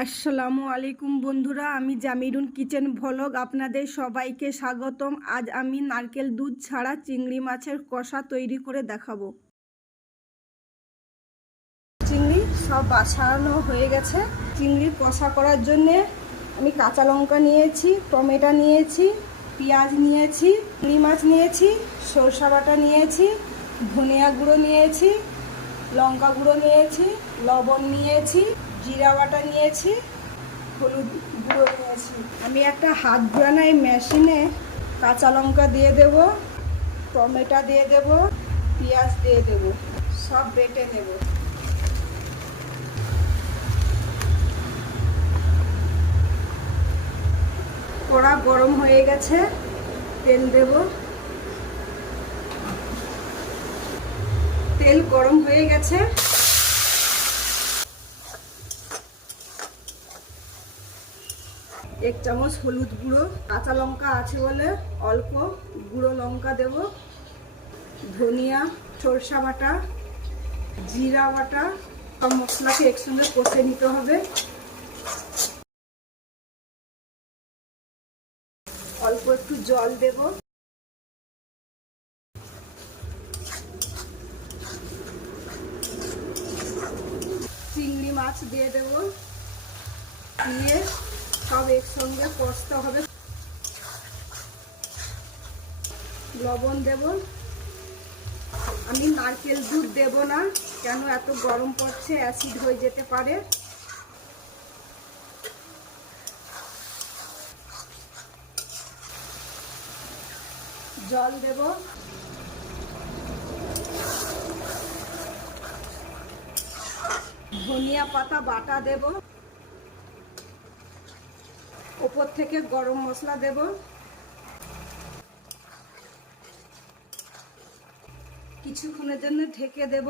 আসসালামু আলাইকুম বন্ধুরা, আমি জামিরুন কিচেন ভ্লগ আপনাদের সবাইকে স্বাগতম। আজ আমি নারকেল দুধ ছাড়া চিংড়ি মাছের কষা তৈরি করে দেখাবো। চিংড়ি সব বাছানো হয়ে গেছে। চিংড়ির কষা করার জন্যে আমি কাঁচা লঙ্কা নিয়েছি, টমেটো নিয়েছি, পেঁয়াজ নিয়েছি, চিংড়ি মাছ নিয়েছি, সরষা বাটা নিয়েছি, ধনিয়া গুঁড়ো নিয়েছি, লঙ্কা গুঁড়ো নিয়েছি, লবণ নিয়েছি, জিরা বাটা নিয়েছি, হলুদ গুঁড়ো নিয়েছি। আমি একটা হাত ঘোরানো এই মেশিনে কাঁচা লঙ্কা দিয়ে দেব, টমেটো দিয়ে দেব, পেঁয়াজ দিয়ে দেব, সব বেটে নেব। কড়া গরম হয়ে গেছে, তেল দেব। তেল গরম হয়ে গেছে, এক চামচ হলুদ গুঁড়ো, কাঁচা লঙ্কা আছে বলে অল্প গুঁড়ো লঙ্কা দেব, ধনিয়া, সরষা বাটা, জিরা বাটা, সব মশলাকে একসঙ্গে কষে নিতে হবে। অল্প একটু জল দেব। চিংড়ি মাছ দিয়ে দেব, দিয়ে সব একসঙ্গে কষতে হবে। লবণ দেব। আমি নারকেল দুধ দেব না, কেন এত গরম পড়ছে, অ্যাসিড হয়ে যেতে পারে। জল দেব। ধনিয়া পাতা বাটা দেব, উপর থেকে গরম মশলা দেব। কিছুক্ষণের জন্য ঢেকে দেব।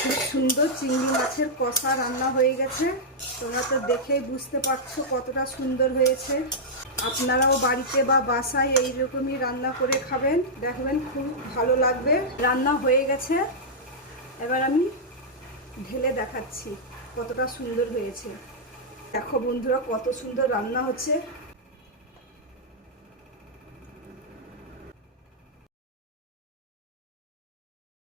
খুব সুন্দর চিংড়ি মাছের কষা রান্না হয়ে গেছে। তোমরা তো দেখেই বুঝতে পারছো কতটা সুন্দর হয়েছে। আপনারাও বাড়িতে বা বাসায় এইরকমই রান্না করে খাবেন, দেখবেন খুব ভালো লাগবে। রান্না হয়ে গেছে, এবার আমি ঢেলে দেখাচ্ছি কতটা সুন্দর হয়েছে। দেখো বন্ধুরা, কত সুন্দর রান্না হচ্ছে।